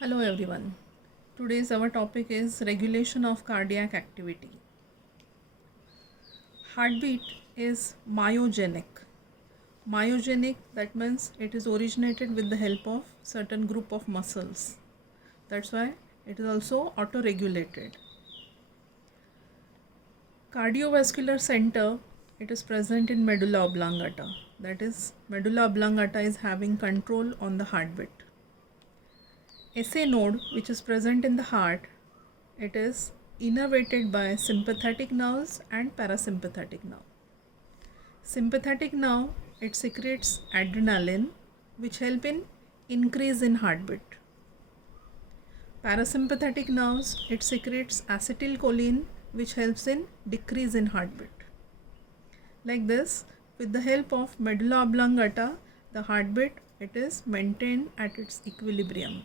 Hello everyone. Today's our topic is regulation of cardiac activity. Heartbeat is myogenic. Myogenic, that means it is originated with the help of certain group of muscles. That's why it is also auto-regulated. Cardiovascular center, it is present in medulla oblongata. That is, medulla oblongata is having control on the heartbeat. SA node, which is present in the heart, it is innervated by sympathetic nerves and parasympathetic nerve. Sympathetic nerve, it secretes adrenaline, which help in increase in heartbeat. Parasympathetic nerves, it secretes acetylcholine, which helps in decrease in heartbeat. Like this, with the help of medulla oblongata, the heartbeat, it is maintained at its equilibrium.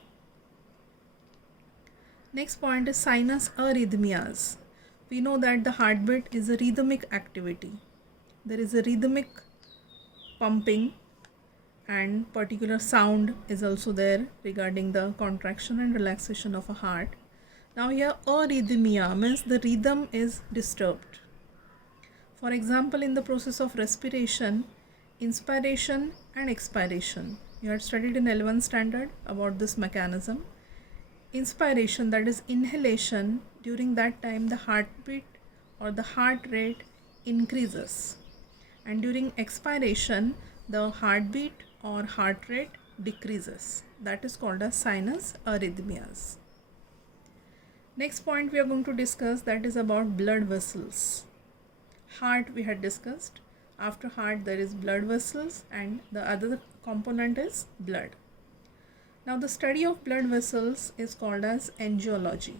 Next point is sinus arrhythmias. We know that the heartbeat is a rhythmic activity. There is a rhythmic pumping and particular sound is also there regarding the contraction and relaxation of a heart. Now here arrhythmia means the rhythm is disturbed. For example, in the process of respiration, inspiration and expiration. You had studied in L1 standard about this mechanism. Inspiration, that is inhalation, during that time the heartbeat or the heart rate increases, and during expiration the heartbeat or heart rate decreases. That is called as sinus arrhythmias. Next point we are going to discuss, that is about blood vessels. Heart we had discussed. After heart there is blood vessels and the other component is blood. Now the study of blood vessels is called as angiology.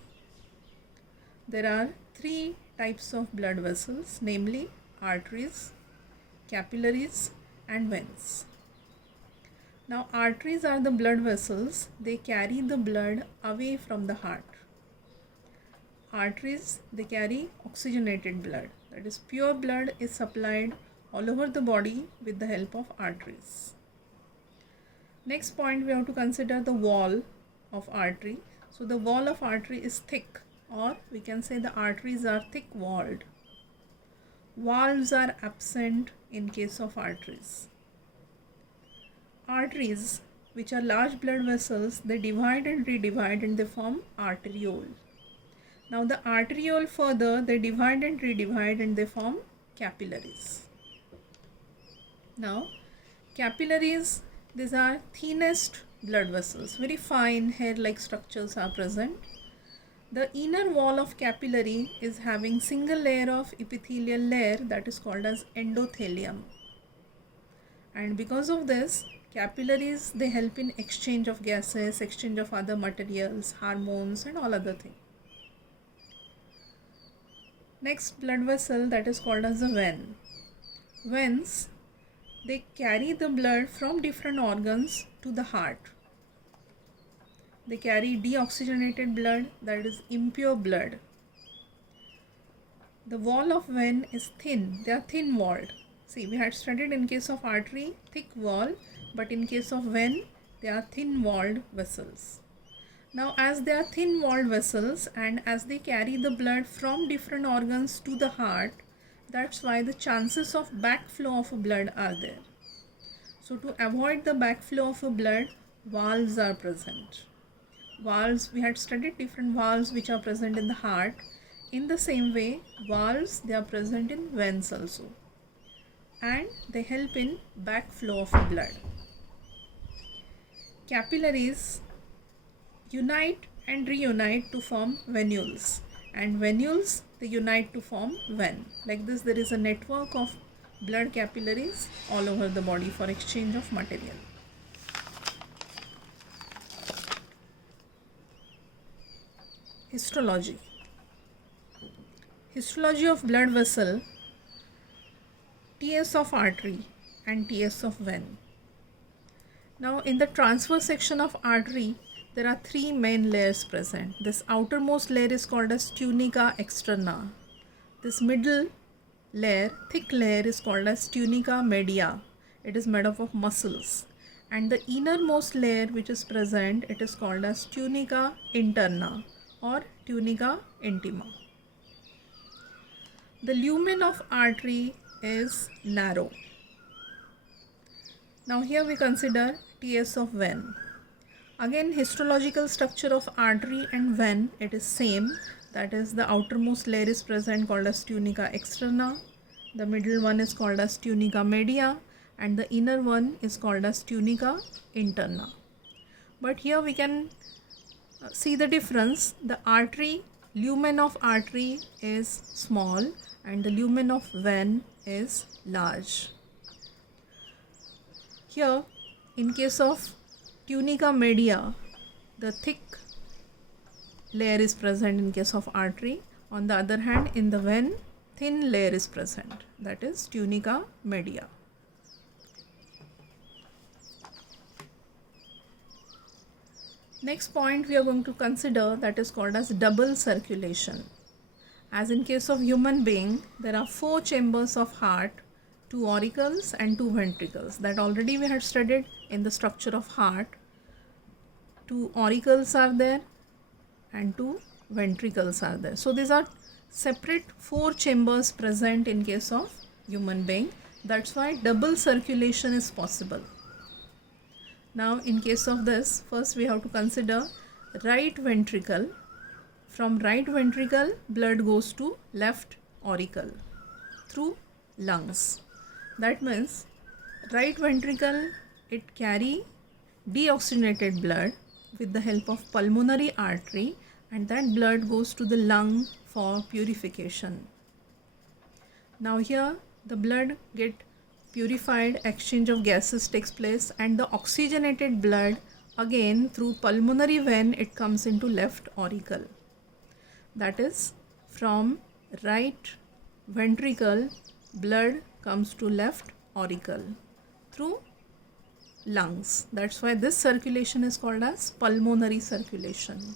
There are three types of blood vessels, namely arteries, capillaries and veins. Now arteries are the blood vessels, they carry the blood away from the heart. Arteries, they carry oxygenated blood, that is pure blood is supplied all over the body with the help of arteries. Next point we have to consider the wall of artery. So the wall of artery is thick, or we can say the arteries are thick walled. Valves are absent in case of arteries. Arteries, which are large blood vessels, they divide and redivide and they form arteriole. Now the arteriole further, they divide and redivide and they form capillaries. Now capillaries, these are thinnest blood vessels, very fine hair-like structures are present. The inner wall of capillary is having single layer of epithelial layer, that is called as endothelium. And because of this, capillaries, they help in exchange of gases, exchange of other materials, hormones and all other things. Next blood vessel, that is called as a vein. Veins, they carry the blood from different organs to the heart. They carry deoxygenated blood, that is impure blood. The wall of vein is thin, they are thin walled. See, we had studied in case of artery, thick wall, but in case of vein, they are thin walled vessels. Now as they are thin walled vessels and as they carry the blood from different organs to the heart, that's why the chances of backflow of blood are there. So to avoid the backflow of blood, valves are present. Valves, we had studied different valves which are present in the heart. In the same way, valves, they are present in veins also. And they help in backflow of blood. Capillaries unite and reunite to form venules. And venules, they unite to form vein. Like this, there is a network of blood capillaries all over the body for exchange of material. Histology. Histology of blood vessel, TS of artery and TS of vein. Now in the transverse section of artery, there are three main layers present. This outermost layer is called as tunica externa. This middle layer, thick layer, is called as tunica media. It is made up of muscles. and the innermost layer which is present, it is called as tunica interna or tunica intima. The lumen of artery is narrow. Now here we consider TS of vein. Again, histological structure of artery and vein, it is same. That is, the outermost layer is present called as tunica externa. The middle one is called as tunica media, and the inner one is called as tunica interna. But here we can see the difference. The artery, lumen of artery is small and the lumen of vein is large. Here, in case of tunica media, the thick layer is present in case of artery. On the other hand, in the vein, thin layer is present, that is tunica media. Next point we are going to consider, that is called as double circulation. As in case of human being, there are 4 chambers of heart, 2 auricles and 2 ventricles. That already we had studied in the structure of heart. 2 auricles are there and 2 ventricles are there. So these are separate 4 chambers present in case of human being. That's why double circulation is possible. Now in case of this, first we have to consider right ventricle. From right ventricle, blood goes to left auricle through lungs. That means right ventricle, it carry deoxygenated blood with the help of pulmonary artery, and that blood goes to the lung for purification. Now here the blood get purified, exchange of gases takes place, and the oxygenated blood again through pulmonary vein, it comes into left auricle. That is, from right ventricle, blood comes to left auricle through lungs. That's why this circulation is called as pulmonary circulation.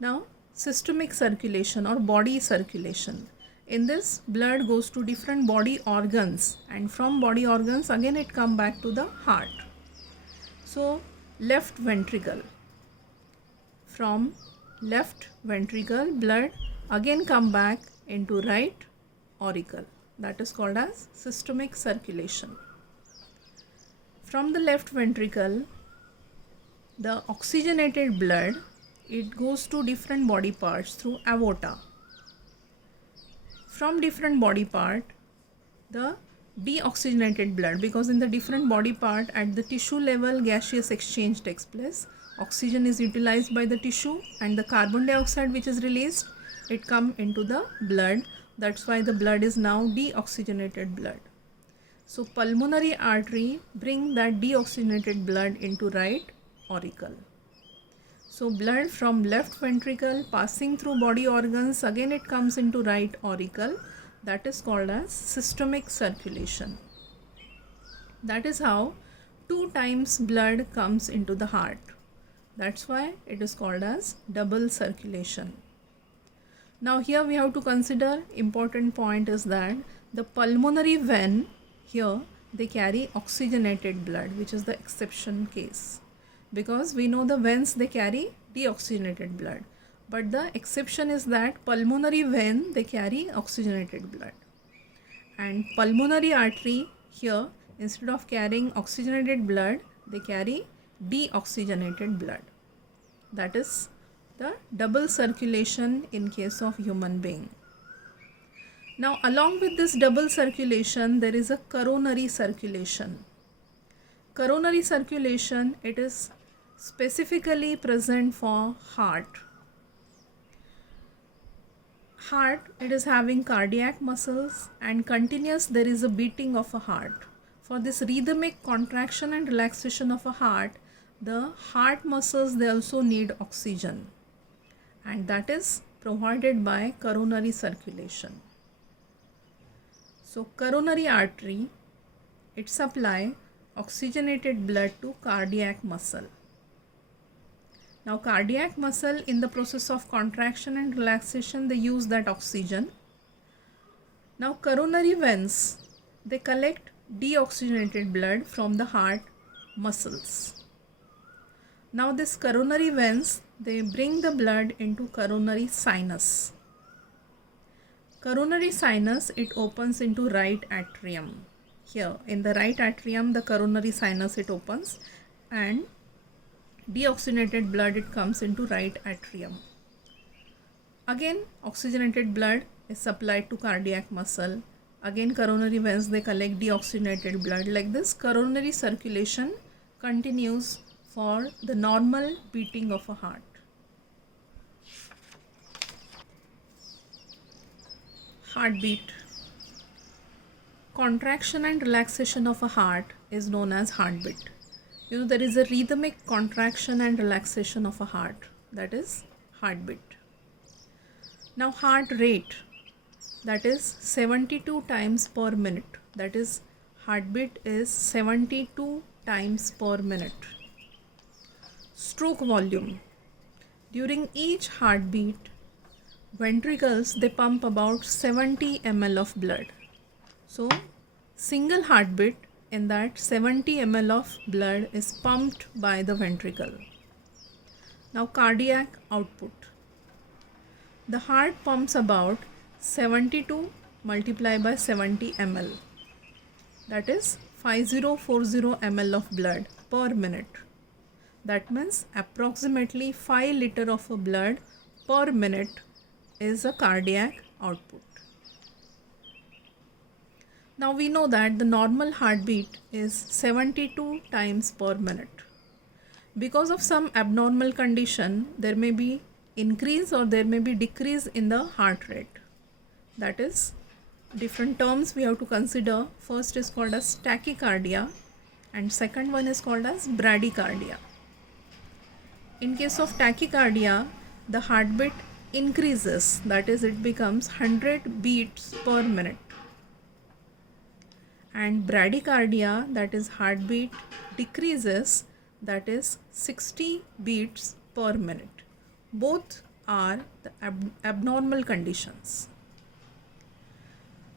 Now, systemic circulation or body circulation. In this, blood goes to different body organs, and from body organs again it comes back to the heart. So, left ventricle. From left ventricle, blood again come back into right auricle. That is called as systemic circulation. From the left ventricle, the oxygenated blood, it goes to different body parts through aorta. From different body part, the deoxygenated blood, because in the different body part at the tissue level gaseous exchange takes place. Oxygen is utilized by the tissue and the carbon dioxide which is released, it come into the blood. That's why the blood is now deoxygenated blood. So pulmonary artery bring that deoxygenated blood into right auricle. So blood from left ventricle passing through body organs, again it comes into right auricle. That is called as systemic circulation. That is how 2 times blood comes into the heart. That's why it is called as double circulation. Now here we have to consider important point is that the pulmonary vein, here they carry oxygenated blood, which is the exception case. Because we know the veins, they carry deoxygenated blood. But the exception is that pulmonary vein, they carry oxygenated blood. And pulmonary artery, here instead of carrying oxygenated blood, they carry deoxygenated blood. That is the double circulation in case of human being. Now along with this double circulation, there is a coronary circulation. Coronary circulation, it is specifically present for heart. Heart, it is having cardiac muscles and continuous there is a beating of a heart. For this rhythmic contraction and relaxation of a heart, the heart muscles, they also need oxygen, and that is provided by coronary circulation. So coronary artery, it supply oxygenated blood to cardiac muscle. Now cardiac muscle, in the process of contraction and relaxation, they use that oxygen. Now coronary veins, they collect deoxygenated blood from the heart muscles. Now this coronary veins, they bring the blood into coronary sinus. Coronary sinus, it opens into right atrium. Here in the right atrium, the coronary sinus, it opens, and deoxygenated blood, it comes into right atrium. Again oxygenated blood is supplied to cardiac muscle. Again coronary veins, they collect deoxygenated blood. Like this, coronary circulation continues for the normal beating of a heart. Heartbeat. Contraction and relaxation of a heart is known as heartbeat. You know, there is a rhythmic contraction and relaxation of a heart, that is heartbeat. Now heart rate, that is 72 times per minute, that is heartbeat is 72 times per minute. Stroke volume. During each heartbeat, ventricles, they pump about 70 ml of blood. So single heartbeat, in that 70 ml of blood is pumped by the ventricle. Now cardiac output. The heart pumps about 72 multiplied by 70 ml, that is 5040 ml of blood per minute. That means approximately 5 liter of a blood per minute is a cardiac output. Now we know that the normal heartbeat is 72 times per minute. Because of some abnormal condition, there may be increase or there may be decrease in the heart rate. That is, different terms we have to consider. First is called as tachycardia and second one is called as bradycardia. In case of tachycardia, the heartbeat increases, that is, it becomes 100 beats per minute. And bradycardia, that is heartbeat decreases, that is 60 beats per minute. Both are the abnormal conditions.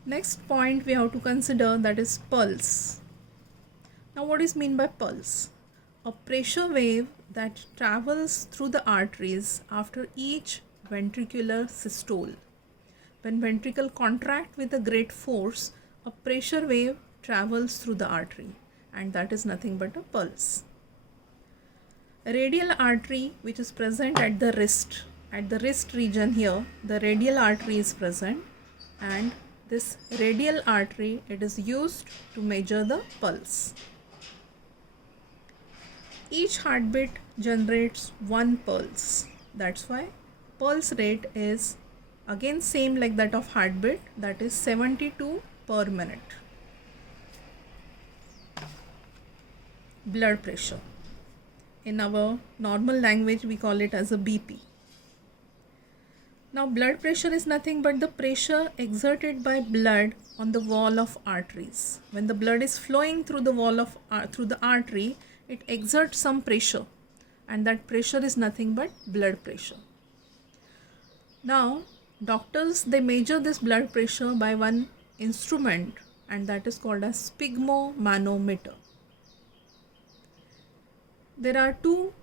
Next point we have to consider, that is pulse. Now what is meant by pulse? A pressure wave that travels through the arteries after each ventricular systole. When ventricle contract with a great force, a pressure wave travels through the artery, and that is nothing but a pulse. A radial artery which is present at the wrist region here, the radial artery is present, and this radial artery, it is used to measure the pulse. Each heartbeat generates one pulse. That's why pulse rate is again same like that of heartbeat, that is 72 per minute. Blood pressure. In our normal language, we call it as a BP. Now, blood pressure is nothing but the pressure exerted by blood on the wall of arteries. When the blood is flowing through the wall of through the artery, it exerts some pressure, and that pressure is nothing but blood pressure. Now, doctors, they measure this blood pressure by one instrument, and that is called as sphygmomanometer. There are two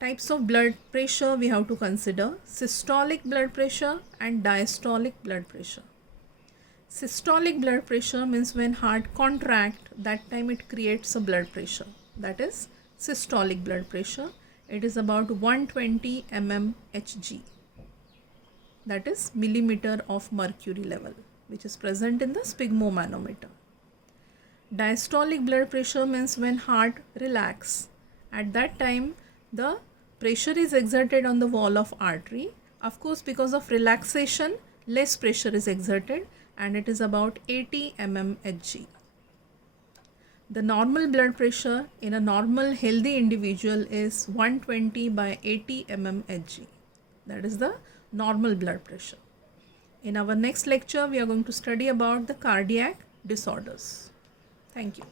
types of blood pressure we have to consider: systolic blood pressure and diastolic blood pressure. Systolic blood pressure means when heart contract, that time it creates a blood pressure. That is systolic blood pressure. It is about 120 mmHg. That is millimeter of mercury level, which is present in the sphygmomanometer. Diastolic blood pressure means when heart relax. At that time, the pressure is exerted on the wall of artery. Of course, because of relaxation, less pressure is exerted, and it is about 80 mmHg. The normal blood pressure in a normal healthy individual is 120 by 80 mmHg. That is the normal blood pressure. In our next lecture, we are going to study about the cardiac disorders. Thank you.